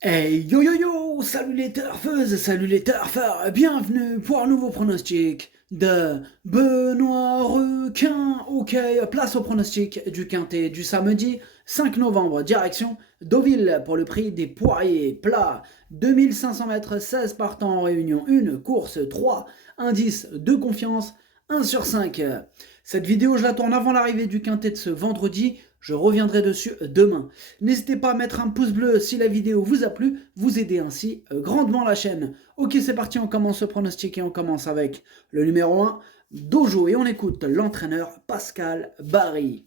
Hey yo yo yo, salut les turfeuses, salut les turfeurs, bienvenue pour un nouveau pronostic de Benoît Requin. Ok, place au pronostic du quintet du samedi 5 novembre, direction Deauville pour le prix des poiriers plats. 2500 mètres, 16 partants en réunion, une course, 3 indices de confiance, 1 sur 5. Cette vidéo, je la tourne avant l'arrivée du quintet de ce vendredi. Je reviendrai dessus demain. N'hésitez pas à mettre un pouce bleu si la vidéo vous a plu, vous aidez ainsi grandement la chaîne. Ok, c'est parti, on commence le pronostic et on commence avec le numéro 1, Dojo, et on écoute l'entraîneur Pascal Barry.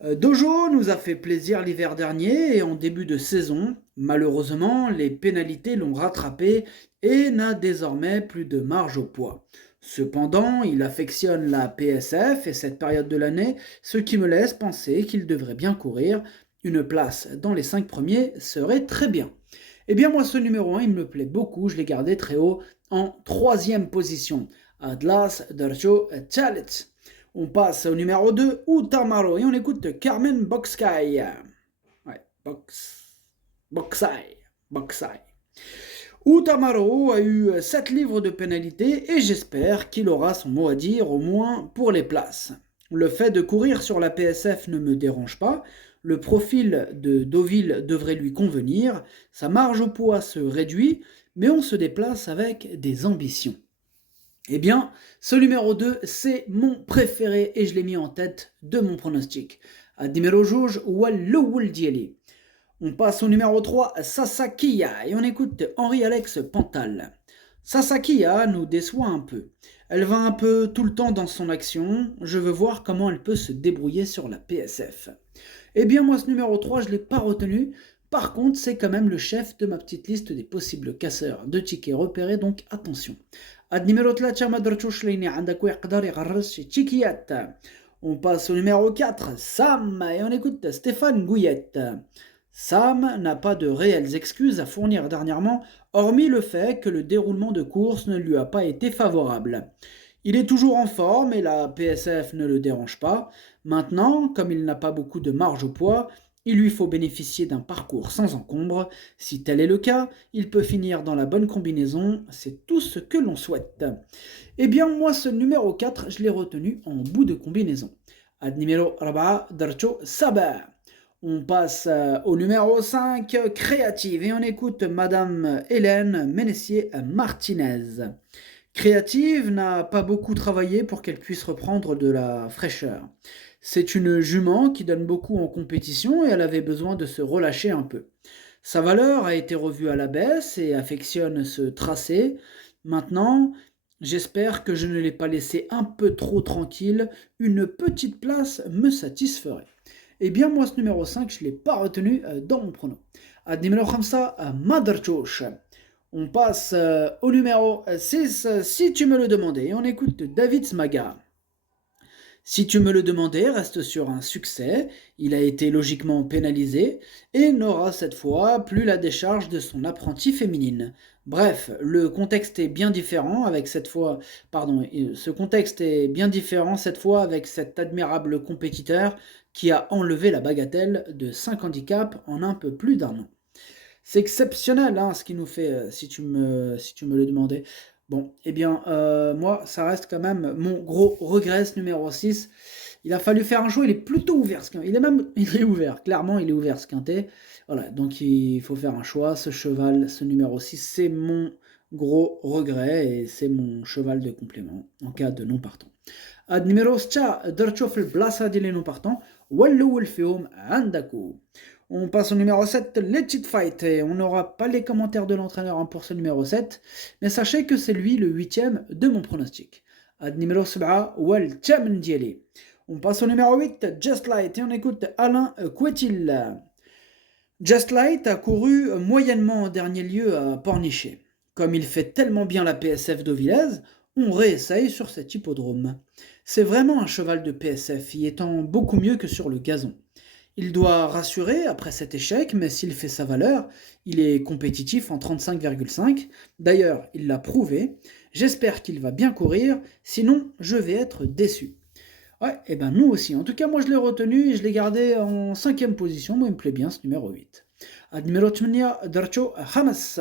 Dojo nous a fait plaisir l'hiver dernier et en début de saison. Malheureusement, les pénalités l'ont rattrapé et n'a désormais plus de marge au poids. Cependant, il affectionne la PSF et cette période de l'année, ce qui me laisse penser qu'il devrait bien courir. Une place dans les 5 premiers serait très bien. Eh bien moi ce numéro 1, il me plaît beaucoup, je l'ai gardé très haut en 3e position. Atlas Dercho Chalet. On passe au numéro 2, Utamaro, et on écoute Carmen Boxkai. Ouais, Boxai. Utamaro a eu 7 livres de pénalité et j'espère qu'il aura son mot à dire au moins pour les places. Le fait de courir sur la PSF ne me dérange pas, le profil de Deauville devrait lui convenir, sa marge au poids se réduit, mais on se déplace avec des ambitions. Eh bien, ce numéro 2, c'est mon préféré et je l'ai mis en tête de mon pronostic. Numéro juge, Walloul Dieli. On passe au numéro 3, Sasakiya, et on écoute Henri-Alex Pantal. Sasakiya nous déçoit un peu. Elle va un peu tout le temps dans son action, je veux voir comment elle peut se débrouiller sur la PSF. Eh bien moi ce numéro 3, je ne l'ai pas retenu, par contre c'est quand même le chef de ma petite liste des possibles casseurs de tickets repérés, donc attention. Numéro 3 ما درتوش ليني عندك ويقدر يغرس شي تشيكيات. On passe au numéro 4, Sam, et on écoute Stéphane Gouillette. Sam n'a pas de réelles excuses à fournir dernièrement, hormis le fait que le déroulement de course ne lui a pas été favorable. Il est toujours en forme et la PSF ne le dérange pas. Maintenant, comme il n'a pas beaucoup de marge au poids, il lui faut bénéficier d'un parcours sans encombre. Si tel est le cas, il peut finir dans la bonne combinaison, c'est tout ce que l'on souhaite. Eh bien, moi, ce numéro 4, je l'ai retenu en bout de combinaison. Ad numéro 4, Darcho Saber. On passe au numéro 5, Créative, et on écoute Madame Hélène Ménessier-Martinez. Créative n'a pas beaucoup travaillé pour qu'elle puisse reprendre de la fraîcheur. C'est une jument qui donne beaucoup en compétition et elle avait besoin de se relâcher un peu. Sa valeur a été revue à la baisse et affectionne ce tracé. Maintenant, j'espère que je ne l'ai pas laissé un peu trop tranquille. Une petite place me satisferait. Eh bien, moi, ce numéro 5, je ne l'ai pas retenu dans mon prono. Numéro 5, Mother Chosh. On passe au numéro 6, si tu me le demandais, et on écoute David Smaga. Si tu me le demandais, reste sur un succès, il a été logiquement pénalisé et n'aura cette fois plus la décharge de son apprentie féminine. Bref, le contexte est bien différent avec cette fois, ce contexte est bien différent cette fois avec cet admirable compétiteur qui a enlevé la bagatelle de 5 handicaps en un peu plus d'un an. C'est exceptionnel hein, ce qu'il nous fait, si tu me le demandais. Bon, eh bien, moi, ça reste quand même mon gros regret, ce numéro 6. Il a fallu faire un choix, il est plutôt ouvert. Il est ouvert, clairement, il est ouvert ce quintet. Voilà, donc il faut faire un choix. Ce cheval, ce numéro 6, c'est mon gros regret et c'est mon cheval de complément en cas de non partant. Numéro 6, درتو في البلاصة ديال les non partants, والأول فيهم عندكو. On passe au numéro 7, Legit Fight, et on n'aura pas les commentaires de l'entraîneur hein, pour ce numéro 7, mais sachez que c'est lui le 8e de mon pronostic. Ad numéro 7, Wal Chamen Dieli. On passe au numéro 8, Just Light, et on écoute Alain Couetil. Just Light a couru moyennement en dernier lieu à Pornichet. Comme il fait tellement bien la PSF d'Auvilez, on réessaye sur cet hippodrome. C'est vraiment un cheval de PSF, y étant beaucoup mieux que sur le gazon. Il doit rassurer après cet échec, mais s'il fait sa valeur, il est compétitif en 35,5. D'ailleurs, il l'a prouvé. J'espère qu'il va bien courir, sinon je vais être déçu. Ouais, et ben nous aussi. En tout cas, moi je l'ai retenu et je l'ai gardé en 5e position. Moi, il me plaît bien ce numéro 8. Numéro 8 درتو خمس.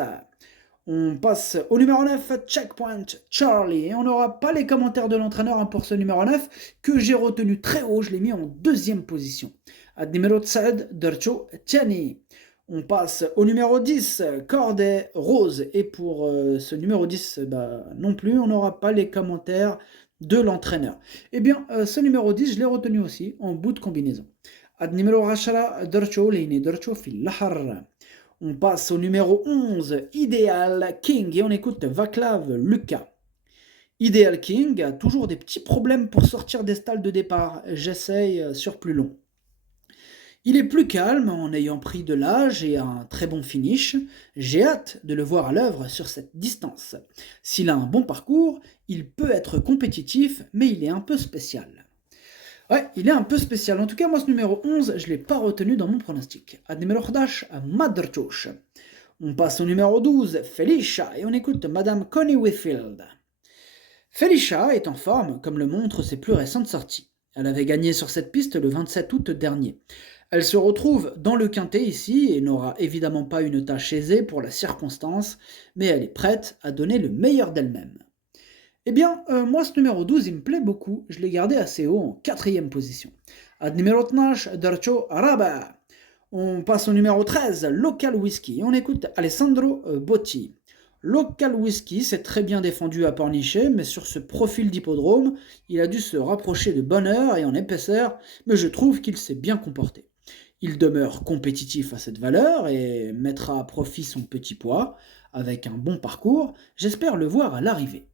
On passe au numéro 9, Checkpoint Charlie. Et on n'aura pas les commentaires de l'entraîneur hein, pour ce numéro 9 que j'ai retenu très haut. Je l'ai mis en deuxième position. Numéro 9, درتو Tiani. On passe au numéro 10, Corday Rose. Et pour ce numéro 10, non plus, on n'aura pas les commentaires de l'entraîneur. Eh bien, ce numéro 10, je l'ai retenu aussi en bout de combinaison. Numéro 10, درتو ليني درتو في البحر. On passe au numéro 11, Ideal King, et on écoute Vaclav Lucas. Ideal King a toujours des petits problèmes pour sortir des stalles de départ. J'essaye sur plus long. Il est plus calme en ayant pris de l'âge et un très bon finish. J'ai hâte de le voir à l'œuvre sur cette distance. S'il a un bon parcours, il peut être compétitif, mais il est un peu spécial. Ouais, il est un peu spécial. En tout cas, moi, ce numéro 11, je ne l'ai pas retenu dans mon pronostic. Numéro 11, Madrchouch. On passe au numéro 12, Felicia, et on écoute Madame Connie Whitfield. Felicia est en forme, comme le montrent ses plus récentes sorties. Elle avait gagné sur cette piste le 27 août dernier. Elle se retrouve dans le quintet ici et n'aura évidemment pas une tâche aisée pour la circonstance, mais elle est prête à donner le meilleur d'elle-même. Eh bien, moi ce numéro 12, il me plaît beaucoup, je l'ai gardé assez haut en 4e position. Numéro 12, Darcho Araba. On passe au numéro 13, Local Whisky, on écoute Alessandro Botti. Local Whisky s'est très bien défendu à Pornichet, mais sur ce profil d'hippodrome, il a dû se rapprocher de bonne heure et en épaisseur, mais je trouve qu'il s'est bien comporté. Il demeure compétitif à cette valeur et mettra à profit son petit poids, avec un bon parcours, j'espère le voir à l'arrivée.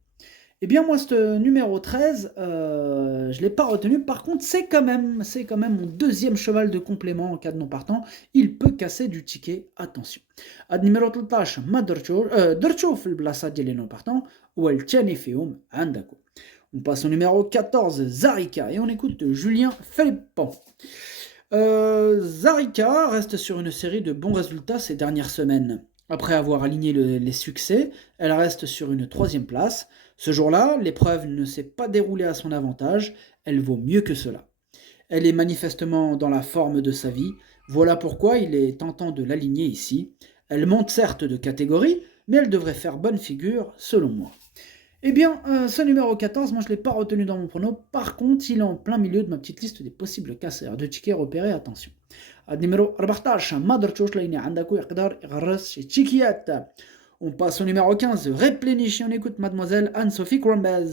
Eh bien moi ce numéro 13, je ne l'ai pas retenu, par contre c'est quand même mon deuxième cheval de complément en cas de non partant, il peut casser du ticket, attention. Numéro 13, درتو في البلاصة ديال les non partants, والثاني فيهم عندكم. On passe au numéro 14, Zarika, et on écoute Julien Philippon. Zarika reste sur une série de bons résultats ces dernières semaines. Après avoir aligné les succès, elle reste sur une 3e place. Ce jour-là, l'épreuve ne s'est pas déroulée à son avantage, elle vaut mieux que cela. Elle est manifestement dans la forme de sa vie, voilà pourquoi il est tentant de l'aligner ici. Elle monte certes de catégorie, mais elle devrait faire bonne figure selon moi. Eh bien, ce numéro 14, moi je ne l'ai pas retenu dans mon prono, par contre il est en plein milieu de ma petite liste des possibles casseurs de tickets repérés, attention. Numéro 14, Madrchouch لأن عندكم يقدر يغرس تشيكيات. On passe au numéro 15, Replenish, et on écoute Mademoiselle Anne-Sophie Crambez.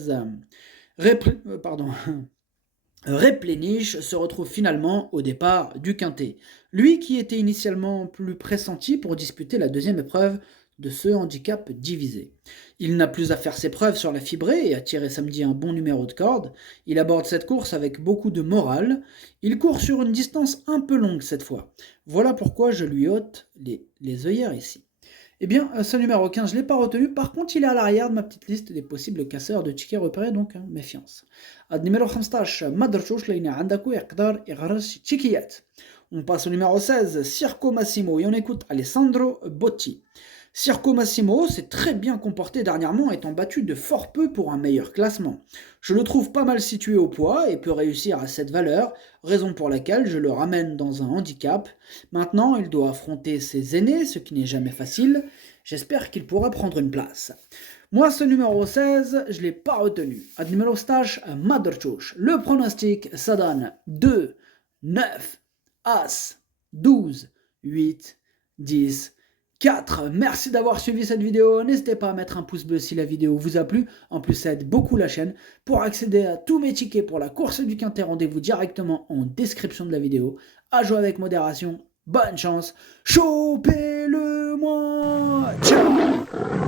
Replenish se retrouve finalement au départ du quintet. Lui qui était initialement plus pressenti pour disputer la 2e épreuve de ce handicap divisé. Il n'a plus à faire ses preuves sur la fibrée et a tiré samedi un bon numéro de corde. Il aborde cette course avec beaucoup de morale. Il court sur une distance un peu longue cette fois. Voilà pourquoi je lui ôte les œillères ici. Eh bien, ce numéro 15, je ne l'ai pas retenu. Par contre, il est à l'arrière de ma petite liste des possibles casseurs de tickets repérés, donc méfiance. Numéro 15, Madrchouch لأن عندكم يقدر يغرس تشيكيات. On passe au numéro 16, Circo Massimo, et on écoute Alessandro Botti. Circo Massimo s'est très bien comporté dernièrement, étant battu de fort peu pour un meilleur classement. Je le trouve pas mal situé au poids et peut réussir à cette valeur, raison pour laquelle je le ramène dans un handicap. Maintenant, il doit affronter ses aînés, ce qui n'est jamais facile. J'espère qu'il pourra prendre une place. Moi, ce numéro 16, je ne l'ai pas retenu. Numéro stage, Madrchouch. Le pronostic, ça donne 2, 9, As, 12, 8, 10, 4. Merci d'avoir suivi cette vidéo. N'hésitez pas à mettre un pouce bleu si la vidéo vous a plu. En plus, ça aide beaucoup la chaîne. Pour accéder à tous mes tickets pour la course du quintet, rendez-vous directement en description de la vidéo. À jouer avec modération. Bonne chance. Chopez-le-moi. Ciao.